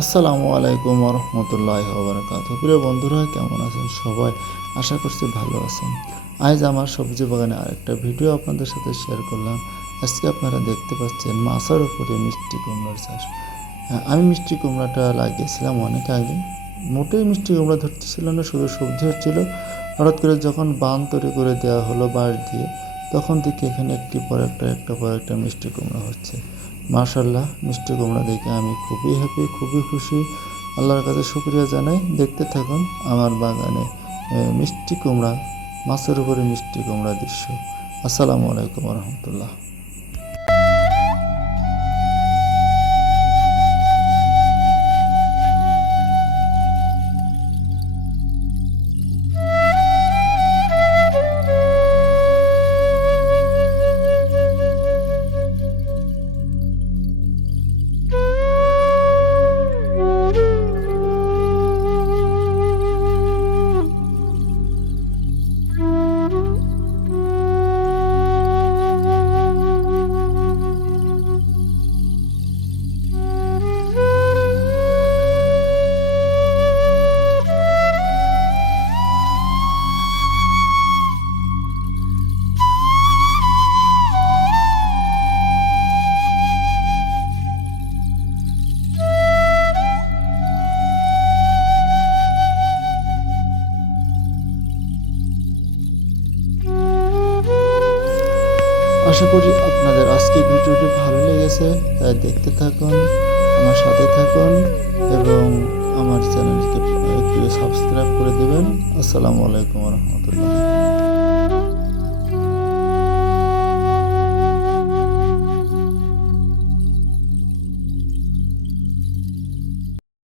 আসসালামু আলাইকুম রহমতুল্লাহ বারকাত প্রিয় বন্ধুরা, কেমন আছেন সবাই? আশা করছি ভালো আছেন। আজ আমার সবজি বাগানে আরেকটা ভিডিও আপনাদের সাথে শেয়ার করলাম। আজকে আপনারা দেখতে পাচ্ছেন মাছার উপরে মিষ্টি কুমড়ার চাষ। আমি মিষ্টি কুমড়াটা লাগিয়েছিলাম অনেক আগে। মোটেই মিষ্টি কুমড়া ধরতেছিল না, শুধু সবজি হচ্ছিল। হঠাৎ করে যখন বান তৈরি করে দেওয়া হলো বাঁশ দিয়ে তখন থেকে এখানে একটি পর একটা একটা পর একটা মিষ্টি কুমড়া হচ্ছে। মার্শাল্লাহ মিষ্টি কুমড়া দেখে আমি খুবই হ্যাপি খুবই খুশি। আল্লাহর কাছে শুক্রিয়া জানাই। দেখতে থাকুন আমার বাগানে মিষ্টি কুমড়া, মাছের উপরে মিষ্টি কুমড়া দৃশ্য। আসসালামু আলাইকুম রহমতুল্লাহ। আশা করি আপনাদের আজকে ভিডিওটি ভালো লেগেছে, তাই দেখতে থাকুন, আমার সাথে থাকুন, এবং আমার চ্যানেলকে একটু সাবস্ক্রাইব করে দেবেন। আসসালামু আলাইকুম রহমতুল্লাহ।